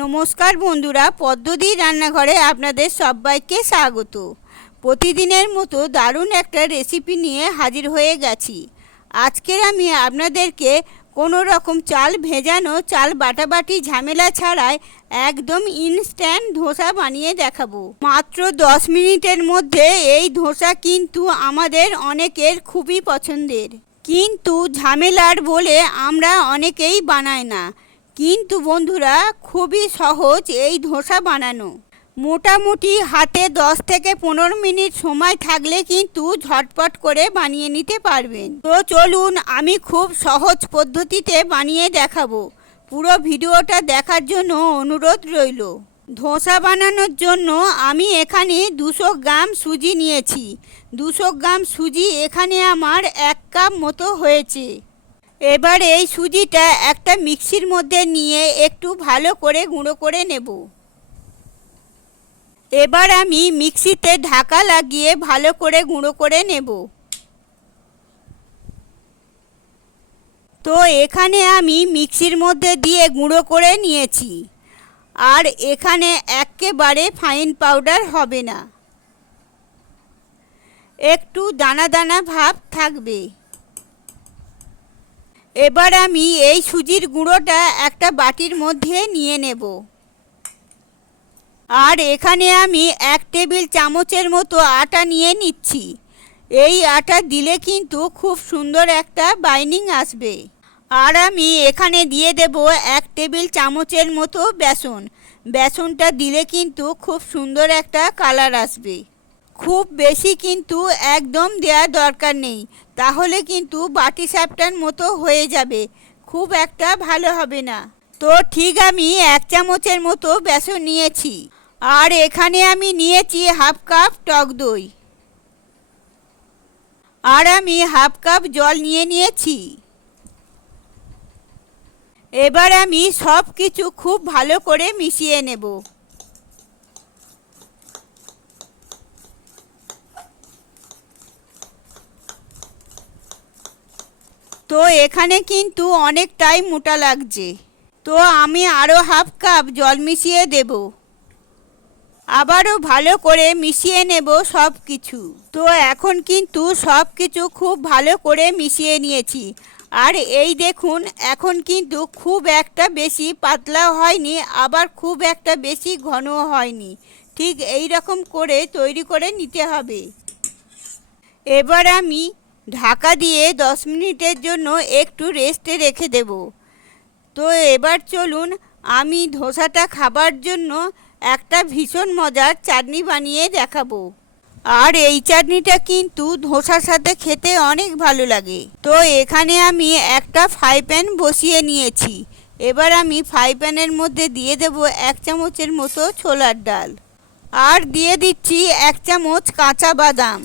নমস্কার বন্ধুরা পদ্ধতি রান্নাঘরে আপনাদের সবাইকে স্বাগত। প্রতিদিনের মতো দারুণ একটা রেসিপি নিয়ে হাজির হয়ে গেছি। আজকের আমি আপনাদেরকে কোনো রকম চাল ভেজানো, চাল বাটাবাটি ঝামেলা ছাড়াই একদম ইনস্ট্যান্ট ধোসা বানিয়ে দেখাবো। মাত্র দশ মিনিটের মধ্যে এই ধোসা কিন্তু আমাদের অনেকের খুবই পছন্দের। কিন্তু ঝামেলার বলে আমরা অনেকেই বানাই না। কিন্তু বন্ধুরা, খুবই সহজ এই ধোসা বানানো। মোটামুটি হাতে দশ থেকে পনেরো মিনিট সময় থাকলে কিন্তু ঝটপট করে বানিয়ে নিতে পারবেন। তো চলুন আমি খুব সহজ পদ্ধতিতে বানিয়ে দেখাবো। পুরো ভিডিওটা দেখার জন্য অনুরোধ রইল। ধোসা বানানোর জন্য আমি এখানে দুশো গ্রাম সুজি নিয়েছি। দুশো গ্রাম সুজি এখানে আমার এক কাপ মতো হয়েছে। এবার এই সুজিটা একটা মিক্সির মধ্যে নিয়ে একটু ভালো করে গুঁড়ো করে নেব। এবার আমি মিক্সিতে ঢাকা লাগিয়ে ভালো করে গুঁড়ো করে নেব। তো এখানে আমি মিক্সির মধ্যে দিয়ে গুঁড়ো করে নিয়েছি। আর এখানে একেবারে ফাইন পাউডার হবে না। একটু দানা দানা ভাব থাকবে। এবার আমি এই সুজির গুঁড়োটা একটা বাটির মধ্যে নিয়ে নেব। আর এখানে আমি এক টেবিল চামচের মতো আটা নিয়ে নিচ্ছি। এই আটা দিলে কিন্তু খুব সুন্দর একটা বাইনিং আসবে। আর আমি এখানে দিয়ে দেব এক টেবিল চামচের মতো বেসন। বেসনটা দিলে কিন্তু খুব সুন্দর একটা কালার আসবে। খুব বেশি কিন্তু একদম দেওয়ার দরকার নেই। তাহলে কিন্তু বাটি সাপটার মতো হয়ে যাবে। খুব একটা ভালো হবে না। তো ঠিক আমি এক চামচের মতো বেসন নিয়েছি। আর এখানে আমি নিয়েছি হাফ কাপ টক দই। আর আমি হাফ কাপ জল নিয়ে নিয়েছি। এবার আমি সব কিছু খুব ভালো করে মিশিয়ে নেব। তো এখানে কিন্তু অনেকটাই মোটা লাগছে। তো আমি আরও হাফ কাপ জল মিশিয়ে দেব। আবারও ভালো করে মিশিয়ে নেব সব কিছু তো এখন কিন্তু সব কিছু খুব ভালো করে মিশিয়ে নিয়েছি। আর এই দেখুন, এখন কিন্তু খুব একটা বেশি পাতলাও হয়নি, আবার খুব একটা বেশি ঘন হয়নি। ঠিক এই রকম করে তৈরি করে নিতে হবে। এবার আমি ঢাকা দিয়ে দশ মিনিটের জন্য একটু রেস্টে রেখে দেব। তো এবার চলুন, আমি ধোসাটা খাবার জন্য একটা ভীষণ মজার চাটনি বানিয়ে দেখাবো। আর এই চাটনিটা কিন্তু ধোসার সাথে খেতে অনেক ভালো লাগে। তো এখানে আমি একটা ফ্রাই প্যান বসিয়ে নিয়েছি। এবার আমি ফ্রাই প্যানের মধ্যে দিয়ে দেব এক চামচের মতো ছোলার ডাল। আর দিয়ে দিচ্ছি এক চামচ কাঁচা বাদাম।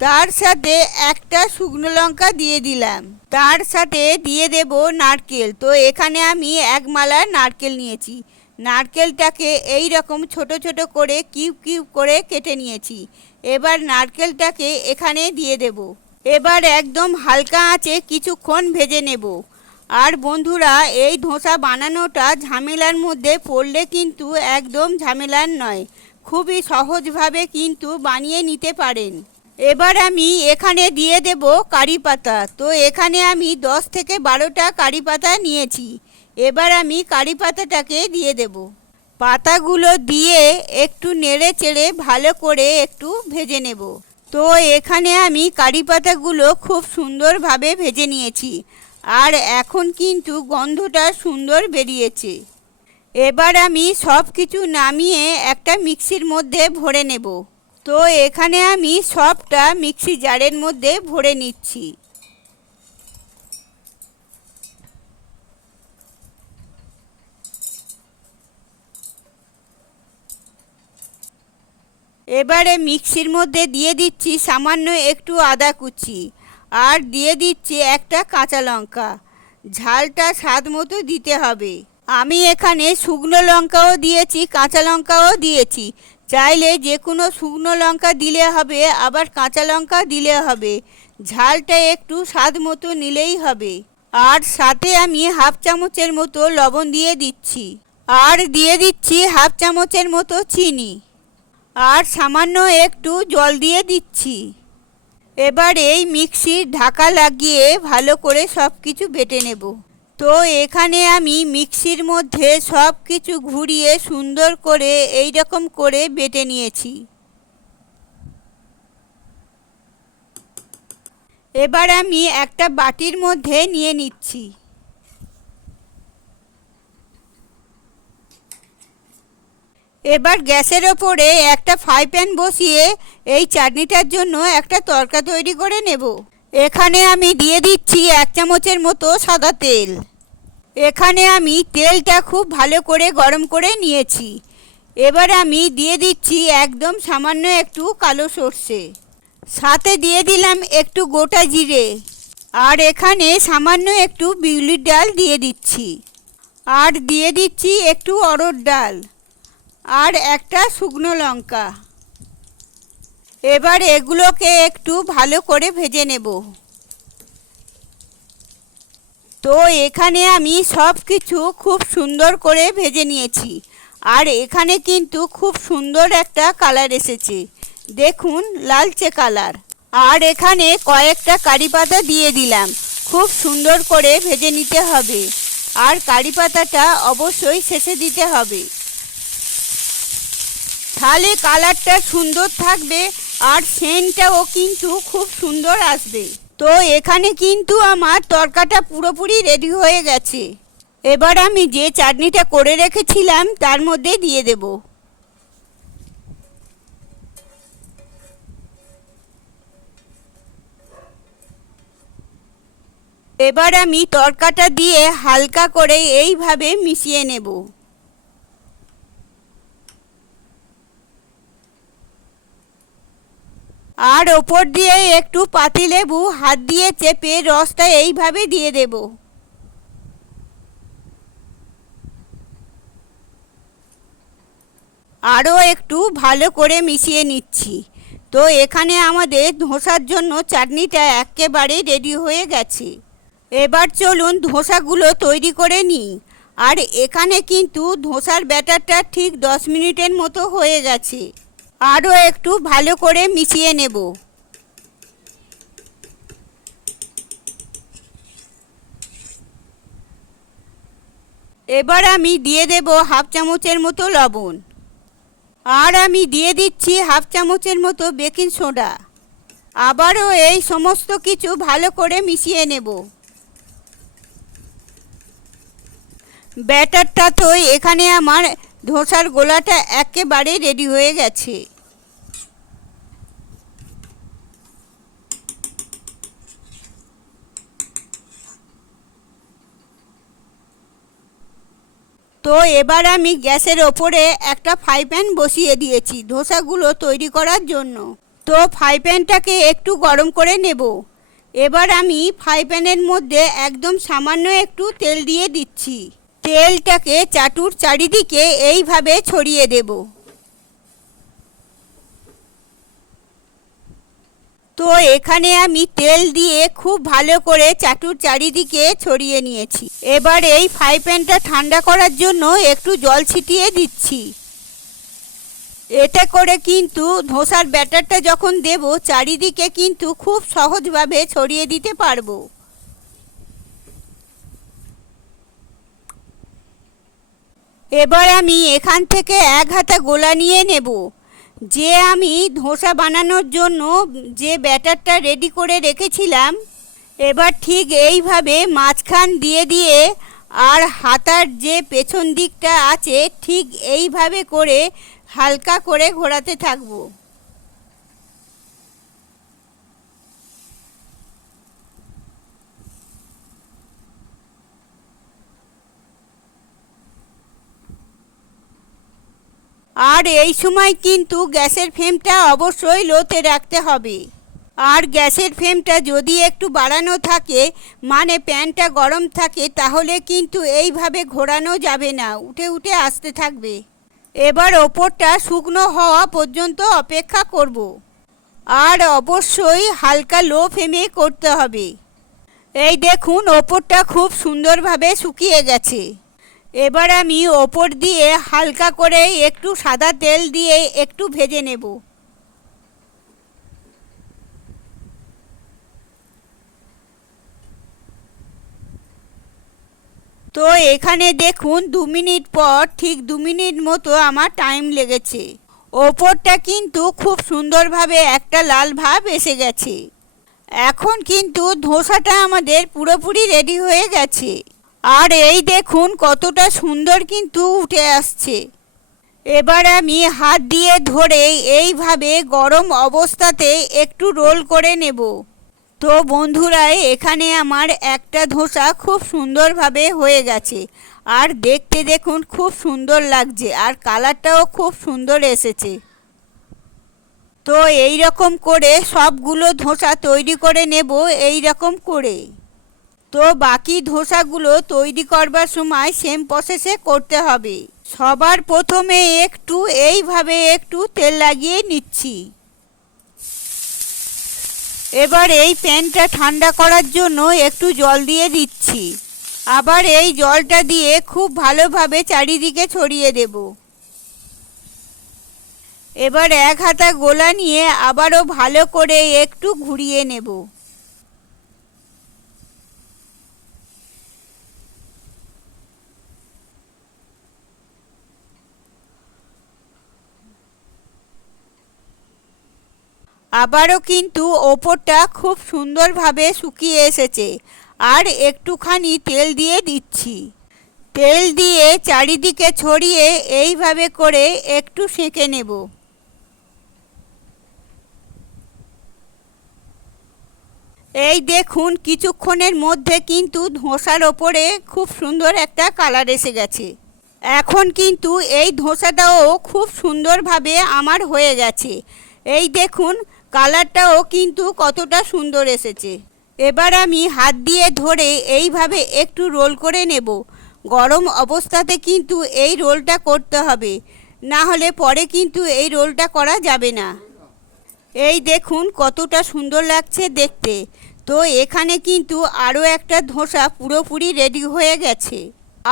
তার সাথে একটা শুকনো লঙ্কা দিয়ে দিলাম। তার সাথে দিয়ে দেব নারকেল। তো এখানে আমি এক মালা নারকেল নিয়েছি। নারকেলটাকে এই রকম ছোট ছোট করে কিউব কিউব করে কেটে নিয়েছি। এবার নারকেলটাকে এখানে দিয়ে দেব। এবার একদম হালকা আঁচে কিছুক্ষণ ভেজে নেব। আর বন্ধুরা, এই ধোসা বানানোটা ঝামেলার মধ্যে পড়লে কিন্তু একদম ঝামেলার নয়। খুবই সহজভাবে কিন্তু বানিয়ে নিতে পারেন। এবার আমি এখানে দিয়ে দেব কারি পাতা। তো এখানে আমি দশ থেকে বারোটা কারি পাতা নিয়েছি। এবার আমি কারি পাতাটাকে দিয়ে দেব। পাতাগুলো দিয়ে একটু নেড়ে চেড়ে ভালো করে একটু ভেজে নেব। তো এখানে আমি কারি পাতাগুলো খুব সুন্দরভাবে ভেজে নিয়েছি। আর এখন কিন্তু গন্ধটা সুন্দর বেরিয়েছে। এবার আমি সব কিছু নামিয়ে একটা মিক্সির মধ্যে ভরে নেব। তো এখানে আমি সবটা মিক্সি জারের মধ্যে ভরে নিচ্ছি। এবারে মিক্সির মধ্যে দিয়ে দিচ্ছি সামান্য একটু আদা কুচি আর দিয়ে দিচ্ছি একটা কাঁচা লঙ্কা। ঝালটা স্বাদ মতো দিতে হবে। আমি এখানে শুকনো লঙ্কাও দিয়েছি, কাঁচা লঙ্কাও দিয়েছি। চাইলে যে কোনো শুকনো লঙ্কা দিলে হবে, আবার কাঁচা লঙ্কা দিলে হবে। ঝালটা একটু স্বাদ মতো নিলেই হবে। আর সাথে আমি হাফ চামচের মতো লবণ দিয়ে দিচ্ছি। আর দিয়ে দিচ্ছি হাফ চামচের মতো চিনি। আর সামান্য একটু জল দিয়ে দিচ্ছি। এবার এই মিক্সির ঢাকা লাগিয়ে ভালো করে সব কিছু বেটে নেব। তো এখানে আমি মিক্সির মধ্যে সব কিছু ঘুরিয়ে সুন্দর করে এই রকম করে বেটে নিয়েছি। এবার আমি একটা বাটির মধ্যে নিয়ে নিচ্ছি। এবার গ্যাসের ওপরে একটা ফ্রাই প্যান বসিয়ে এই চাটনিটার জন্য একটা তরকা তৈরি করে নেব। এখানে আমি দিয়ে দিচ্ছি এক চামচের মতো সাদা তেল। এখানে আমি তেলটা খুব ভালো করে গরম করে নিয়েছি। এবার আমি দিয়ে দিচ্ছি একদম সামান্য একটু কালো সর্ষে। সাথে দিয়ে দিলাম একটু গোটা জিরে। আর এখানে সামান্য একটু বিউলির ডাল দিয়ে দিচ্ছি। আর দিয়ে দিচ্ছি একটু অরড় ডাল। আর একটা শুকনো লঙ্কা। এবার এগুলোকে একটু ভালো করে ভেজে নেব। তো এখানে আমি সব কিছু খুব সুন্দর করে ভেজে নিয়েছি। আর এখানে কিন্তু খুব সুন্দর একটা কালার এসেছে। দেখুন, লালচে কালার। আর এখানে কয়েকটা কারি পাতা দিয়ে দিলাম। খুব সুন্দর করে ভেজে নিতে হবে। আর কারি পাতাটা অবশ্যই শেষে দিতে হবে। তাহলে কালারটা সুন্দর থাকবে। আর সেন্টটাও কিন্তু খুব সুন্দর আসবে। তো এখানে কিন্তু আমার তরকাটা পুরোপুরি রেডি হয়ে গেছে। এবার আমি যে চাটনিটা করে রেখেছিলাম, তার মধ্যে দিয়ে দেব। এবার আমি তরকাটা দিয়ে হালকা করে এইভাবে মিশিয়ে নেব। আর ওপর দিয়ে একটু পাতিলেবু হাত দিয়ে চেপে রসটা এইভাবে দিয়ে দেব। আরও একটু ভালো করে মিশিয়ে নিচ্ছি। তো এখানে আমাদের ধোসার জন্য চাটনিটা একেবারে রেডি হয়ে গেছে। এবার চলুন ধোসাগুলো তৈরি করে নিই। আর এখানে কিন্তু ধোসার ব্যাটারটা ঠিক দশ মিনিটের মতো হয়ে গেছে। আরও একটু ভালো করে মিশিয়ে নেব। এবার আমি দিয়ে দেব হাফ চামচের মতো লবণ। আর আমি দিয়ে দিচ্ছি হাফ চামচের মতো বেকিং সোডা। আবারও এই সমস্ত কিছু ভালো করে মিশিয়ে নেব। ব্যাটারটা তো এখানে আমার ধোসার গোলাটা একেবারে রেডি হয়ে গেছে। তো এবার আমি গ্যাসের ওপরে একটা ফ্রাই প্যান বসিয়ে দিয়েছি ধোসাগুলো তৈরি করার জন্য। তো ফ্রাই প্যানটাকে একটু গরম করে নেব। এবার আমি ফ্রাই প্যানের মধ্যে একদম সামান্য একটু তেল দিয়ে দিচ্ছি। তেলটাকে চাটুর চারিদিকে এইভাবে ছড়িয়ে দেব। তো এখানে আমি তেল দিয়ে খুব ভালো করে চাটুর চারিদিকে ছড়িয়ে নিয়েছি। এবার এই ফ্রাই প্যানটা ঠান্ডা করার জন্য একটু জল ছিটিয়ে দিচ্ছি। এতে করে কিন্তু ধোসার ব্যাটারটা যখন দেব, চারিদিকে কিন্তু খুব সহজভাবে ছড়িয়ে দিতে পারব। এবার আমি এখান থেকে এক হাতা গোলা নিয়ে নেব। যে আমি ধোসা বানানোর জন্য যে ব্যাটারটা রেডি করে রেখেছিলাম, এবার ঠিক এইভাবে মাঝখান দিয়ে দিয়ে আর হাতার যে পেছন দিকটা আছে, ঠিক এইভাবে করে হালকা করে ঘোরাতে থাকব। আর এই সময় কিন্তু গ্যাসের ফ্লেমটা অবশ্যই লোতে রাখতে হবে। আর গ্যাসের ফ্লেমটা যদি একটু বাড়ানো থাকে মানে প্যানটা গরম থাকে, তাহলে কিন্তু এইভাবে ঘোরানো যাবে না, উঠে উঠে আসতে থাকবে। এবার ওপরটা শুকনো হওয়া পর্যন্ত অপেক্ষা করব। আর অবশ্যই হালকা লো ফ্লেমে করতে হবে। এই দেখুন, ওপরটা খুব সুন্দরভাবে শুকিয়ে গেছে। এবার আমি ওপর দিয়ে হালকা করে একটু সাদা তেল দিয়ে একটু ভেজে নেব। তো এখানে দেখুন, দু মিনিট পর ঠিক দু মিনিট মতো আমার টাইম লেগেছে। ওপরটা কিন্তু খুব সুন্দরভাবে একটা লাল ভাব এসে গেছে। এখন কিন্তু ধোসাটা আমাদের পুরোপুরি রেডি হয়ে গেছে। আর এই দেখুন কতটা সুন্দর কিন্তু উঠে আসছে। এবার আমি হাত দিয়ে ধরে এইভাবে গরম অবস্থাতে একটু রোল করে নেব। তো বন্ধুরা, এখানে আমার একটা ধোসা খুব সুন্দরভাবে হয়ে গেছে। আর দেখতে দেখুন খুব সুন্দর লাগছে আর কালারটাও খুব সুন্দর এসেছে। তো এই রকম করে সবগুলো ধোসা তৈরি করে নেব এই রকম করে। তো বাকি ধোসাগুলো তৈরি করবার সময় সেম প্রসেসে করতে হবে। সবার প্রথমে একটু এইভাবে একটু তেল লাগিয়ে নিচ্ছি। এবার এই প্যানটা ঠান্ডা করার জন্য একটু জল দিয়ে দিচ্ছি। আবার এই জলটা দিয়ে খুব ভালোভাবে চারিদিকে ছড়িয়ে দেব। এবার এক হাতা গোলা নিয়ে আবারও ভালো করে একটু ঘুরিয়ে নেব। আবারও কিন্তু ওপরটা খুব সুন্দরভাবে শুকিয়ে এসেছে। আর একটুখানি তেল দিয়ে দিচ্ছি। তেল দিয়ে চারিদিকে ছড়িয়ে এইভাবে করে একটু সেঁকে নেব। এই দেখুন, কিছুক্ষণের মধ্যে কিন্তু ধোসার ওপরে খুব সুন্দর একটা কালার এসে গেছে। এখন কিন্তু এই ধোসাটাও খুব সুন্দরভাবে আমার হয়ে গেছে। এই দেখুন কালারটাও কিন্তু কতটা সুন্দর এসেছে। এবার আমি হাত দিয়ে ধরে এইভাবে একটু রোল করে নেব। গরম অবস্থাতে কিন্তু এই রোলটা করতে হবে। না হলে পরে কিন্তু এই রোলটা করা যাবে না। এই দেখুন কতটা সুন্দর লাগছে দেখতে। তো এখানে কিন্তু আরও একটা ধোসা পুরোপুরি রেডি হয়ে গেছে।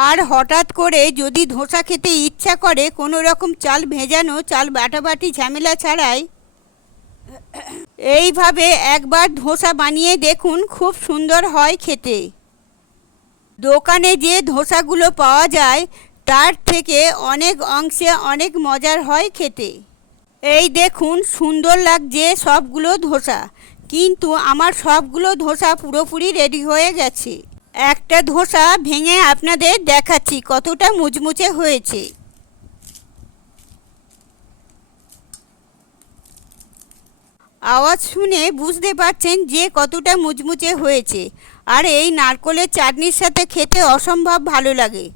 আর হঠাৎ করে যদি ধোসা খেতে ইচ্ছা করে, কোনো রকম চাল ভেজানো, চাল বাটাবাটি ঝামেলা ছাড়াই এইভাবে একবার ধোসা বানিয়ে দেখুন, খুব সুন্দর হয় খেতে। দোকানে যে ধোসাগুলো পাওয়া যায়, তার থেকে অনেক অংশে অনেক মজার হয় খেতে। এই দেখুন, সুন্দর লাগছে সবগুলো ধোসা। কিন্তু আমার সবগুলো ধোসা পুরোপুরি রেডি হয়ে গেছে। একটা ধোসা ভেঙে আপনাদের দেখাচ্ছি, কতটা মুচমুচে হয়েছে। আওয়াজ শুনে বুঝতে পারছেন যে কতটা মুচমুচে হয়েছে। আর এই নারকলের চাটনির সাথে খেতে অসম্ভব ভালো লাগে।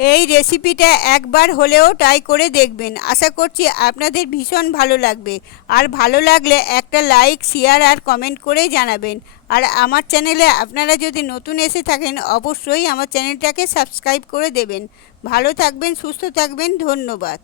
এই রেসিপিটা একবার হলেও ট্রাই করে দেখবেন। আশা করছি আপনাদের ভীষণ ভালো লাগবে। আর ভালো লাগলে একটা লাইক, শেয়ার আর কমেন্ট করে জানাবেন। আর আমার চ্যানেলে আপনারা যদি নতুন এসে থাকেন, অবশ্যই আমার চ্যানেলটাকে সাবস্ক্রাইব করে দেবেন। ভালো থাকবেন, সুস্থ থাকবেন, ধন্যবাদ।